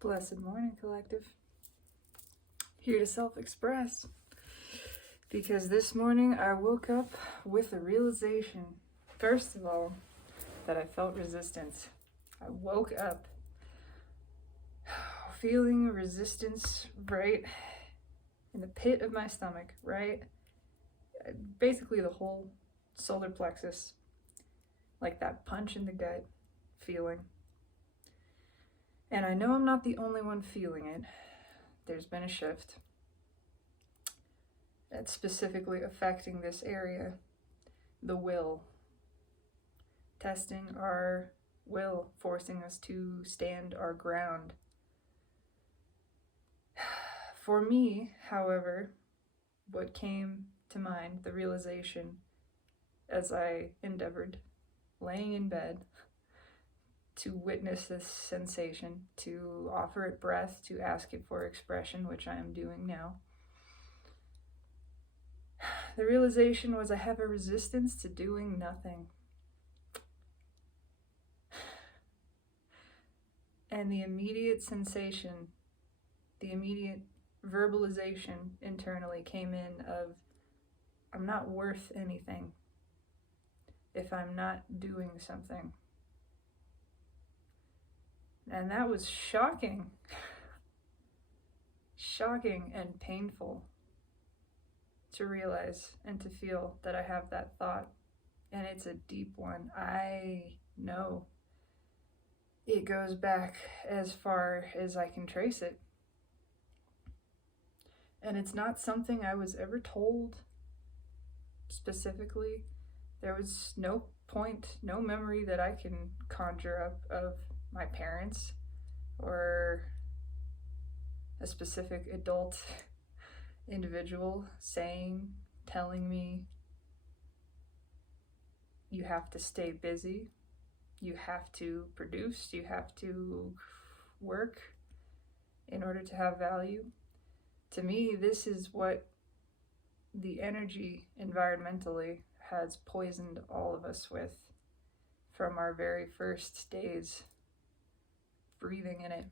Blessed morning, collective. Here to self-express. Because this morning I woke up with a realization, first of all, that I felt resistance. I woke up feeling resistance right in the pit of my stomach, right? Basically the whole solar plexus, like that punch in the gut feeling. And I know I'm not the only one feeling it. There's been a shift that's specifically affecting this area, the will. Testing our will, forcing us to stand our ground. For me, however, what came to mind, the realization as I endeavored, laying in bed, to witness this sensation, to offer it breath, to ask it for expression, which I am doing now. The realization was I have a resistance to doing nothing. And the immediate sensation, the immediate verbalization internally came in of, I'm not worth anything if I'm not doing something. And that was shocking. Shocking and painful to realize and to feel that I have that thought. And it's a deep one. I know it goes back as far as I can trace it. And it's not something I was ever told specifically. There was no point, no memory that I can conjure up of my parents or a specific adult individual telling me, you have to stay busy, you have to produce, you have to work in order to have value. To me, this is what the energy environmentally has poisoned all of us with from our very first days breathing in it.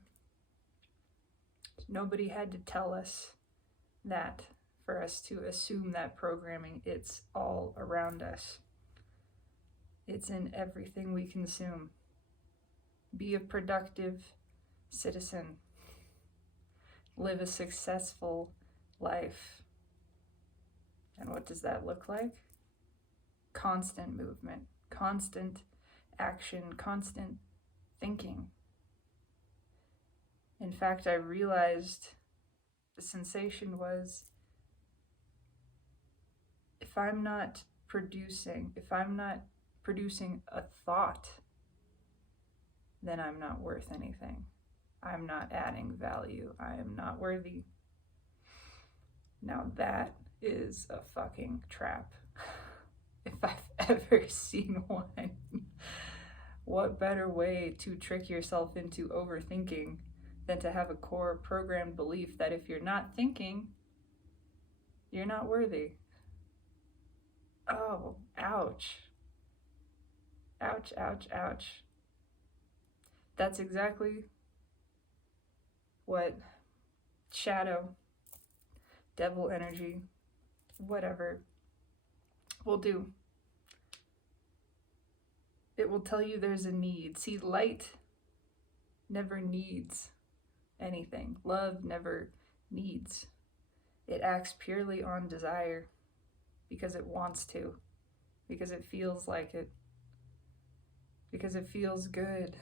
Nobody had to tell us that for us to assume that programming. It's all around us. It's in everything we consume. Be a productive citizen. Live a successful life. And what does that look like? Constant movement, constant action, constant thinking. In fact, I realized the sensation was, if I'm not producing a thought, then I'm not worth anything. I'm not adding value. I am not worthy. Now that is a fucking trap. If I've ever seen one. What better way to trick yourself into overthinking than to have a core programmed belief that if you're not thinking, you're not worthy. Oh, ouch. Ouch, ouch, ouch. That's exactly what shadow, devil energy, whatever, will do. It will tell you there's a need. See, light never needs anything. Love never needs. It acts purely on desire because it wants to, because it feels like it, because it feels good,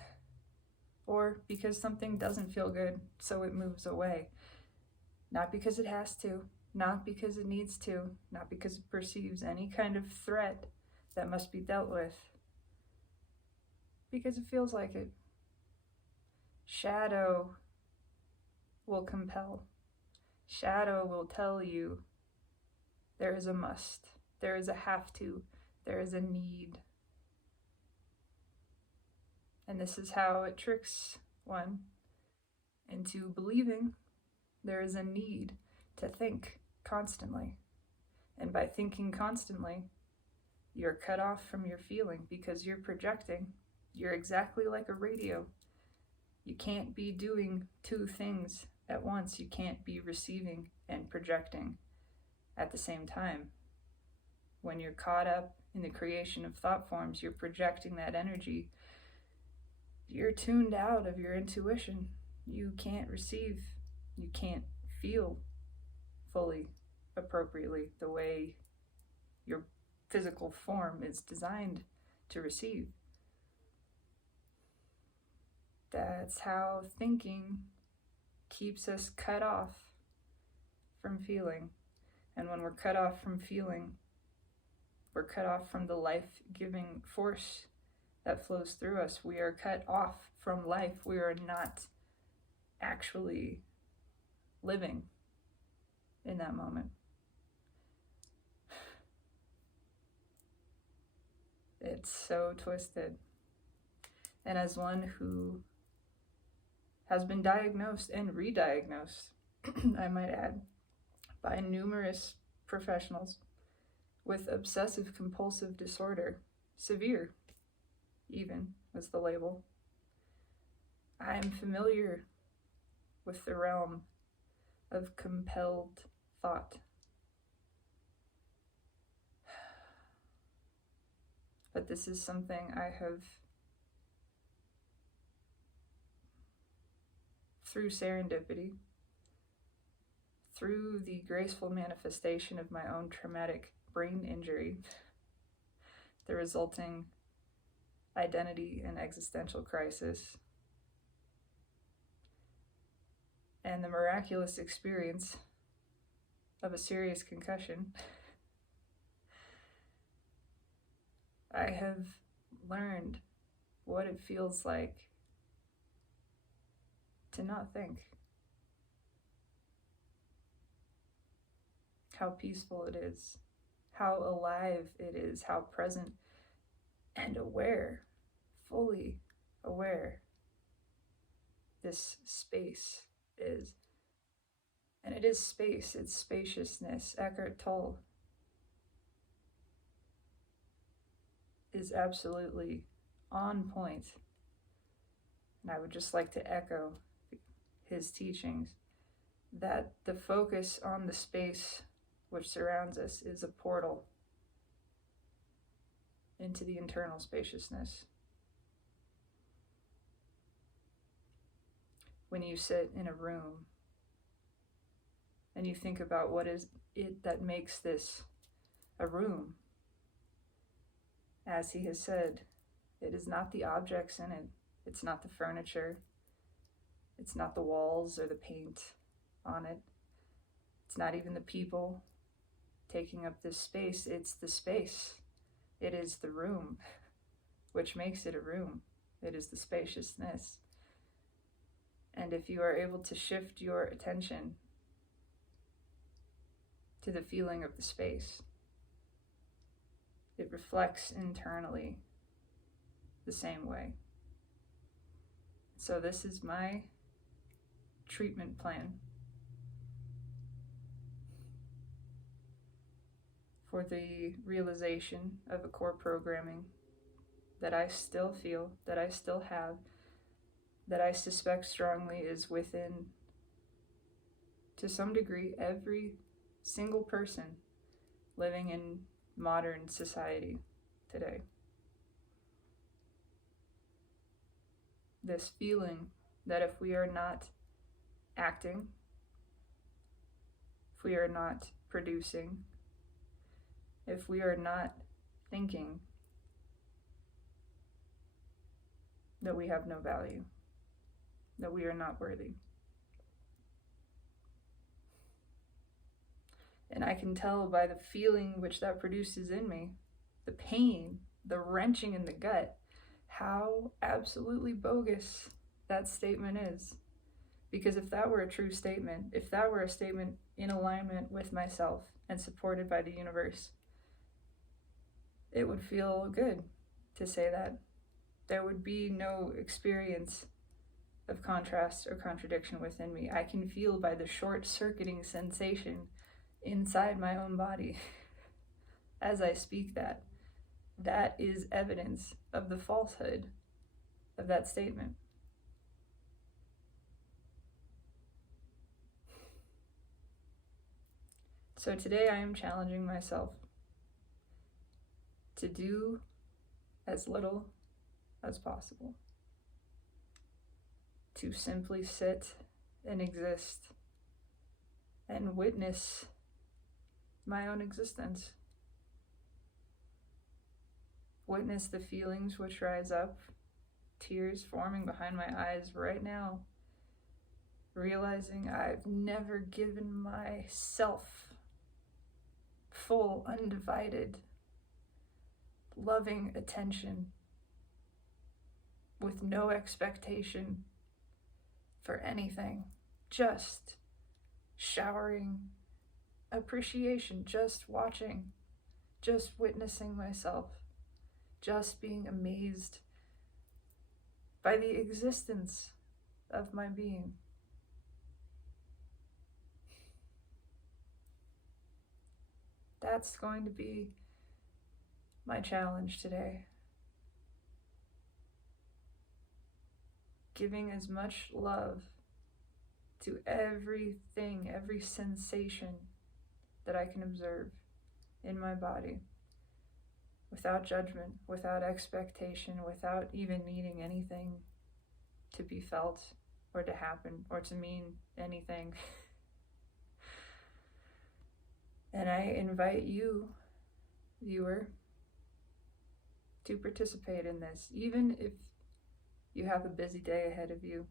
or because something doesn't feel good, so it moves away. Not because it has to, not because it needs to, not because it perceives any kind of threat that must be dealt with, because it feels like it. Shadow will compel. Shadow will tell you there is a must, there is a have to, there is a need. And this is how it tricks one into believing there is a need to think constantly. And by thinking constantly, you're cut off from your feeling because you're projecting. You're exactly like a radio. You can't be doing two things at once. You can't be receiving and projecting at the same time. When you're caught up in the creation of thought forms, you're projecting that energy. You're tuned out of your intuition. You can't receive. You can't feel fully, appropriately, the way your physical form is designed to receive. That's how thinking keeps us cut off from feeling. And when we're cut off from feeling, we're cut off from the life-giving force that flows through us. We are cut off from life. We are not actually living in that moment. It's so twisted. And as one who has been diagnosed and re-diagnosed, I might add, by numerous professionals with obsessive compulsive disorder, severe even was the label, I am familiar with the realm of compelled thought. But this is something I have, through serendipity, through the graceful manifestation of my own traumatic brain injury, the resulting identity and existential crisis, and the miraculous experience of a serious concussion, I have learned what it feels like to not think. How peaceful it is, how alive it is, how present and aware, fully aware this space is. And it is space, it's spaciousness. Eckhart Tolle is absolutely on point. And I would just like to echo his teachings that the focus on the space which surrounds us is a portal into the internal spaciousness. When you sit in a room and you think about what is it that makes this a room, as he has said, it is not the objects in it, it's not the furniture, it's not the walls or the paint on it, it's not even the people taking up this space, it's the space. It is the room, which makes it a room. It is the spaciousness. And if you are able to shift your attention to the feeling of the space, it reflects internally the same way. So this is my treatment plan for the realization of a core programming that I still feel, that I still have, that I suspect strongly is within, to some degree, every single person living in modern society today. This feeling that if we are not acting, if we are not producing, if we are not thinking, that we have no value, that we are not worthy. And I can tell by the feeling which that produces in me, the pain, the wrenching in the gut, how absolutely bogus that statement is. Because if that were a true statement, if that were a statement in alignment with myself and supported by the universe, it would feel good to say that. There would be no experience of contrast or contradiction within me. I can feel by the short-circuiting sensation inside my own body as I speak that. That is evidence of the falsehood of that statement. So today I am challenging myself to do as little as possible, to simply sit and exist and witness my own existence. Witness the feelings which rise up, tears forming behind my eyes right now, realizing I've never given myself full, undivided, loving attention with no expectation for anything, just showering appreciation, just watching, just witnessing myself, just being amazed by the existence of my being. That's going to be my challenge today. Giving as much love to everything, every sensation that I can observe in my body, without judgment, without expectation, without even needing anything to be felt or to happen or to mean anything. And I invite you, viewer, to participate in this, even if you have a busy day ahead of you.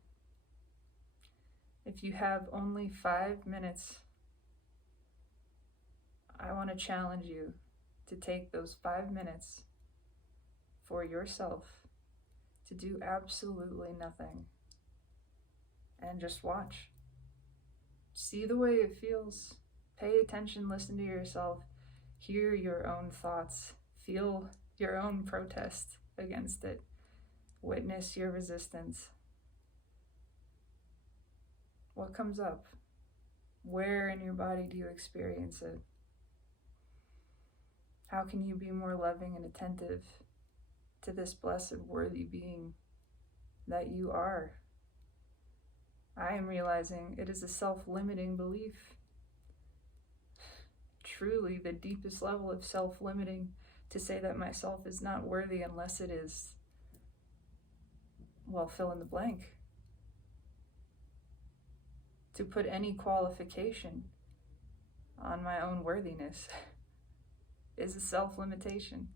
If you have only 5 minutes, I want to challenge you to take those 5 minutes for yourself to do absolutely nothing and just watch. See the way it feels. Pay attention, listen to yourself, hear your own thoughts, feel your own protest against it, witness your resistance. What comes up? Where in your body do you experience it? How can you be more loving and attentive to this blessed, worthy being that you are? I am realizing it is a self-limiting belief. Truly the deepest level of self-limiting to say that myself is not worthy unless it is, well, fill in the blank. To put any qualification on my own worthiness is a self-limitation.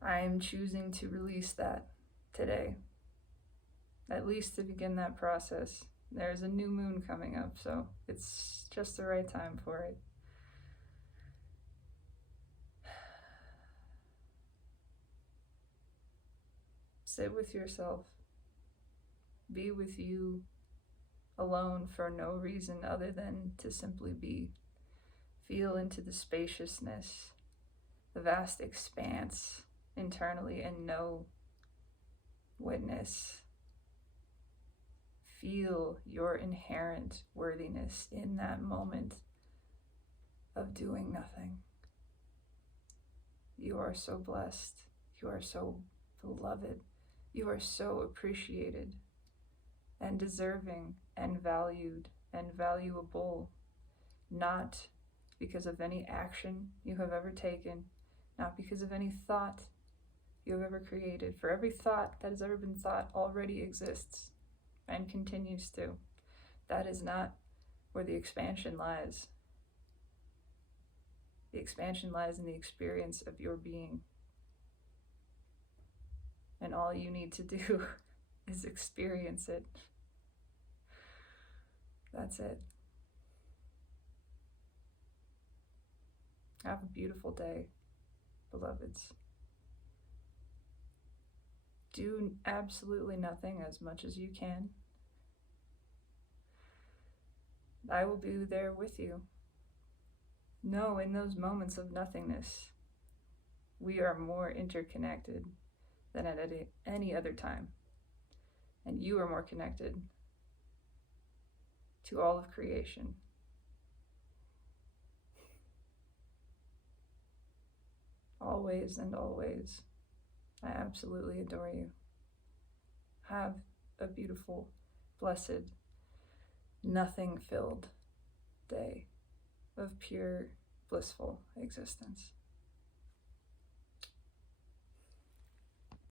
I am choosing to release that today, at least to begin that process. There's a new moon coming up, so it's just the right time for it. Sit with yourself. Be with you alone for no reason other than to simply be. Feel into the spaciousness, the vast expanse internally, and know, witness, feel your inherent worthiness in that moment of doing nothing. You are so blessed. You are so beloved. You are so appreciated and deserving and valued and valuable, not because of any action you have ever taken, not because of any thought you have ever created. For every thought that has ever been thought already exists and continues to. That is not where the expansion lies. The expansion lies in the experience of your being. And all you need to do is experience it. That's it. Have a beautiful day, beloveds. Do absolutely nothing as much as you can. I will be there with you. Know in those moments of nothingness, we are more interconnected than at any other time. And you are more connected to all of creation. Always and always. I absolutely adore you. Have a beautiful, blessed nothing filled day of pure blissful existence.